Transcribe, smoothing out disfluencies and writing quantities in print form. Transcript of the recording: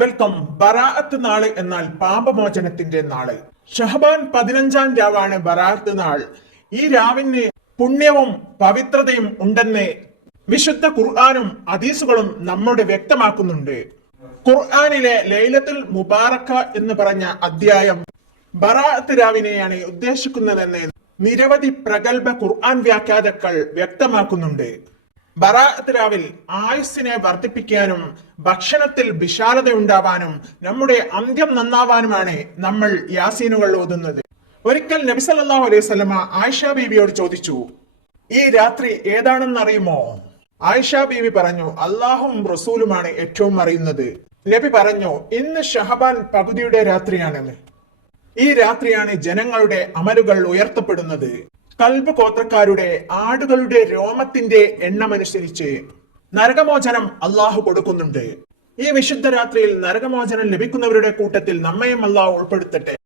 Welcome. Baraat നാള് എന്നാൽ പാപമോചനത്തിന്റെ നാള്. ഷഹബാൻ 15-ാം രാവാണ് ബറാഅത്ത് നാൾ. ഈ രാവിന് പുണ്യവും പവിത്രതയും ഉണ്ടെന്ന് വിശുദ്ധ ഖുർആനും ഹദീസുകളും നമ്മോട് വ്യക്തമാക്കുന്നുണ്ട്. ഖുർആനിലെ ലൈലത്തുൽ മുബാറക്ക എന്ന് പറഞ്ഞ അധ്യായം ബറാഅത്ത് രാവിനെയാണ് ഉദ്ദേശിക്കുന്നതെന്ന് നിരവധി പ്രഗത്ഭ ഖുർആൻ വ്യാഖ്യാതാക്കൾ വ്യക്തമാക്കുന്നുണ്ട്. ബറാഅത്ത് രാവിൽ ആയുസ്സിനെ വർദ്ധിപ്പിക്കാനും ഭക്ഷണത്തിൽ വിശാലത ഉണ്ടാവാനും നമ്മുടെ അന്ത്യം നന്നാവാനുമാണ് നമ്മൾ യാസീനുകൾ ഓതുന്നത്. ഒരിക്കൽ നബി സല്ലല്ലാഹു അലൈഹി വസല്ലമ ആയിഷ ബീവിയോട് ചോദിച്ചു, ഈ രാത്രി ഏതാണെന്ന് അറിയുമോ? ആയിഷ ബീവി പറഞ്ഞു, അള്ളാഹും റസൂലുമാണ് ഏറ്റവും അറിയുന്നത്. നബി പറഞ്ഞു, ഇന്ന് ഷഹബാൻ പകുതിയുടെ രാത്രിയാണെന്ന്. ഈ രാത്രിയാണ് ജനങ്ങളുടെ അമലുകൾ ഉയർത്തപ്പെടുന്നത്. കൽബ് ഗോത്രക്കാരുടെ ആടുകളുടെ രോമത്തിന്റെ എണ്ണമനുസരിച്ച് നരകമോചനം അള്ളാഹു കൊടുക്കുന്നുണ്ട്. ഈ വിശുദ്ധ രാത്രിയിൽ നരകമോചനം ലഭിക്കുന്നവരുടെ കൂട്ടത്തിൽ നമ്മയും അള്ളാഹു ഉൾപ്പെടുത്തട്ടെ.